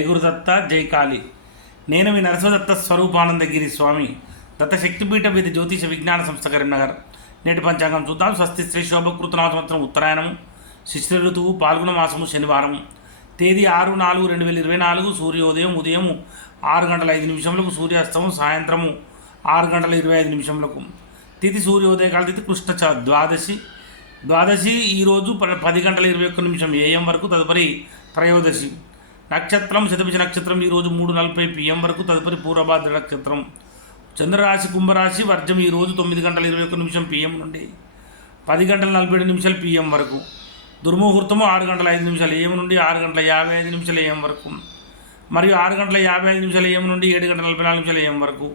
జై గురుదత్త జై కాళి. నేను మీ నరసదత్త స్వరూపానందగిరి స్వామి. దత్త శక్తిపీఠ విధి జ్యోతిష విజ్ఞాన సంస్థ కరీంనగర్. నేటి పంచాంగం చూద్దాం. స్వస్తి శ్రీ శోభకృతనామ సంవత్సరం ఉత్తరాయణం శిశిర ఋతువు పాల్గొన మాసము శనివారం. తేదీ ఆరు నాలుగు రెండు వేల ఇరవై నాలుగు. సూర్యోదయం ఉదయం ఆరు గంటల ఐదు నిమిషములకు. సూర్యాస్తమం సాయంత్రము ఆరు గంటల ఇరవై ఐదు నిమిషములకు. తిథి సూర్యోదయ కాల తిథి కృష్ణ ద్వాదశి. ద్వాదశి ఈరోజు ప- పది గంటల ఇరవై ఒక్క నిమిషం ఏఎం వరకు? తదుపరి త్రయోదశి. నక్షత్రం శతభిష నక్షత్రం ఈరోజు మూడు నలభై పిఎం వరకు తదుపరి పూర్వభాద్ర నక్షత్రం. చంద్రరాశి కుంభరాశి వర్జం ఈరోజు తొమ్మిది గంటల ఇరవై ఒక్క నిమిషం పిఎం నుండి పది గంటల నలభై ఏడు నిమిషాలు పిఎం వరకు. దుర్ముహూర్తము ఆరు గంటల ఐదు నిమిషాలు ఏం నుండి ఆరు గంటల యాభై ఐదు నిమిషాలు ఏఎం వరకు. మరియు ఆరు గంటల యాభై ఐదు నిమిషాలు ఏం నుండి ఏడు గంటల నలభై నాలుగు నిమిషాలు ఏఎం వరకు.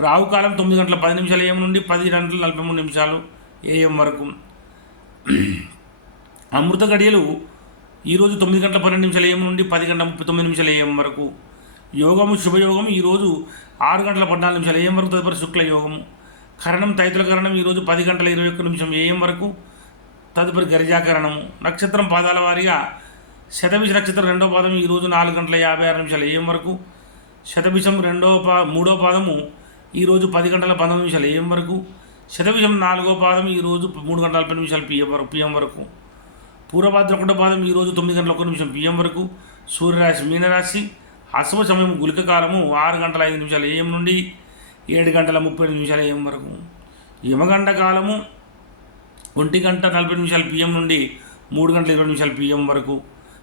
రావు కాలం తొమ్మిది గంటల పది నిమిషాలు ఏం నుండి పది గంటల నలభై మూడు నిమిషాలు ఏఎం వరకు. అమృత గడియలు ఈరోజు తొమ్మిది గంటల పన్నెండు నిమిషాలు ఏం నుండి పది గంటల ముప్పై తొమ్మిది నిమిషాల ఏఎం వరకు. యోగము శుభయోగం ఈరోజు ఆరు గంటల పద్నాలుగు నిమిషాలు ఏం వరకు తదుపరి శుక్ల యోగము. కరణం తైతుల కరణం ఈరోజు పది గంటల ఇరవై ఒక్క నిమిషం ఏఎం వరకు తదుపరి గరిజాకరణము. నక్షత్రం పాదాల వారీగా శతభిష నక్షత్రం రెండో పాదం ఈరోజు నాలుగు గంటల యాభై ఆరు నిమిషాలు ఏఎం వరకు. శతభిషం రెండో పా మూడో పాదము ఈరోజు పది గంటల పంతొమ్మిది నిమిషాలు ఏఎం వరకు. శతభిషం నాలుగో పాదం ఈరోజు మూడు గంటల నలభై నిమిషాలు పిఎం వరకు పిఎం వరకు. పూర్వభాద్ర ఒకటో ఈరోజు తొమ్మిది గంటల ఒక నిమిషం పిఎం వరకు. సూర్యరాశి మీనరాశి అశుభ సమయం గులిక కాలము ఆరు గంటల ఐదు నిమిషాలు ఏఎం నుండి ఏడు గంటల ముప్పై ఐదు నిమిషాలు ఏఎం వరకు. యమగంట కాలము ఒంటి గంట నలభై నిమిషాల పిఎం నుండి మూడు గంటల ఇరవై నిమిషాల పిఎం వరకు.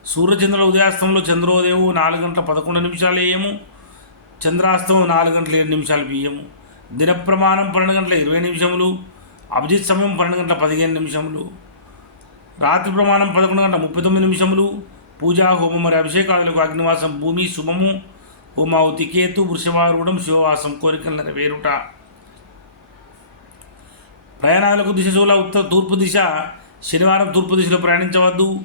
సూర్యచంద్రుల ఉదయాస్తంలో చంద్రోదయం నాలుగు గంటల పదకొండు నిమిషాలు ఏము చంద్రాస్తం నాలుగు గంటల ఏడు నిమిషాలు పిఎము దిన ప్రమాణం పన్నెండు గంటల ఇరవై నిమిషములు అభిజిత్ సమయం పన్నెండు గంటల పదిహేను నిమిషములు రాత్రి ప్రమాణం పదకొండు గంట ముప్పై తొమ్మిది నిమిషములు. పూజా హోమం మరియు అభిషేకాదులకు అగ్నివాసం భూమి శుభము. హోమావతి కేతు వృషభారూఢం శివవాసం కోరికలు నెరవేరుట. ప్రయాణాలకు దిశ చూల ఉత్తర తూర్పు దిశ శనివారం తూర్పు దిశలో ప్రయాణించవద్దు.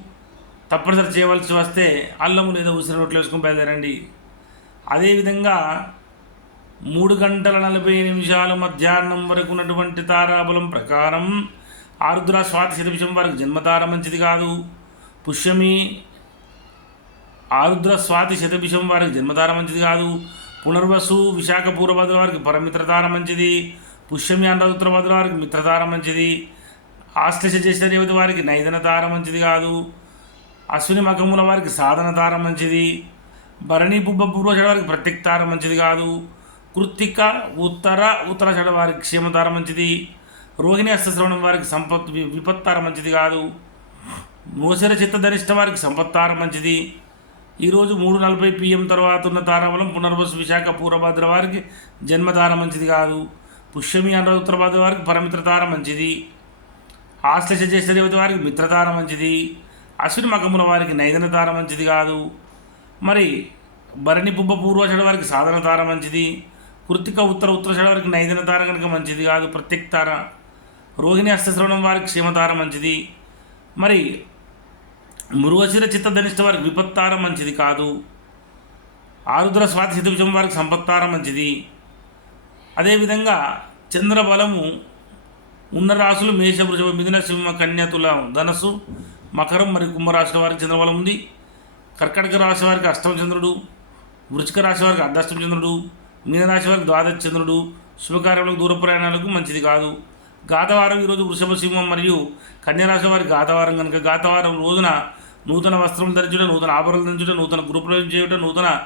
తప్పనిసరి చేయవలసి వస్తే అల్లము లేదా ఉసిరి రొట్టెలు వేసుకుని బయలుదేరండి. అదేవిధంగా మూడు గంటల నలభై నిమిషాలు మధ్యాహ్నం వరకు ఉన్నటువంటి తారాబలం ప్రకారం ఆరుద్ర స్వాతి శతవిషం వారికి జన్మతార మంచిది కాదు. పుష్యమి ఆరుద్ర స్వాతి శతభిషం వారికి జన్మతార మంచిది కాదు. పునర్వసు విశాఖ పూర్వభద్ర వారికి పరమిత్రతార మంచిది. పుష్యమి అనరుద్ర భద్ర వారికి మిత్రతార మంచిది. ఆశ్లేష చేసిన రేవతి వారికి నైదన తార మంచిది కాదు. అశ్విని మకముల వారికి సాధన తార మంచిది. భరణి పుబ్బ పూర్వషడ వారికి ప్రత్యక్తార మంచిది కాదు. కృత్తిక ఉత్తర ఉత్తర ఉత్తరాషడ వారికి క్షేమతార మంచిది. రోహిణి అష్టశ్రవణం వారికి సంపత్ విపత్తార మంచిది కాదు. మోసర చిత్తధరిష్ట వారికి సంపత్తార మంచిది. ఈరోజు మూడు నలభై పిఎం తర్వాత ఉన్న తారాబలం పునర్వసు విశాఖ పూర్వభద్ర వారికి జన్మతార మంచిది కాదు. పుష్యమి అనురాధ ఉత్తరభద్ర వారికి పరమిత్ర తార మంచిది ఆశ్లేష చేసిన వారికి మిత్రతార మంచిది. అశ్విని మకముల వారికి నైదన తార మంచిది కాదు. మరి భరణి పుబ్బ పూర్వషడ వారికి సాధన తార మంచిది. కృతిక ఉత్తర ఉత్తరషడ వారికి నైదన తార కనుక మంచిది కాదు. ప్రత్యేక తార రోహిణి హస్తశ్రవణం వారికి క్షేమతార మంచిది. మరి మృగశిర చిత్తధనిష్ట వారికి విపత్తారం మంచిది కాదు. ఆరుద్ర స్వాతి శతవిషం వారికి సంపత్తారం మంచిది. అదేవిధంగా చంద్రబలము ఉన్న రాశులు మేష మిథున సింహ కన్యతుల ధనస్సు మకరం మరియు కుంభరాశుల వారికి చంద్రబలం ఉంది. కర్కటక రాశి వారికి అష్టమ చంద్రుడు వృచ్చిక రాశి వారికి అర్ధాష్టమ చంద్రుడు మీనరాశి వారికి ద్వాదశ చంద్రుడు శుభకార్యములకు దూర ప్రయాణాలకు మంచిది కాదు. గాతవారం ఈరోజు వృషభ సింహం మరియు కన్యరాశి వారి గాతవారం కనుక గాతవారం రోజున నూతన వస్త్రం ధరించుట నూతన ఆభరణాలు ధరించుట నూతన గృహప్రవేశం చేయుట నూతన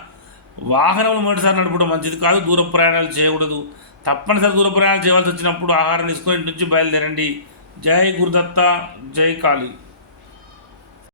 వాహనములు మొదటిసారి నడపడం మంచిది కాదు. దూర ప్రయాణాలు చేయకూడదు. తప్పనిసరి దూర ప్రయాణాలు చేయవలసి వచ్చినప్పుడు ఆహారం తీసుకొని ఇంటి నుంచి బయలుదేరండి. జై గురుదత్త జై కాళీ.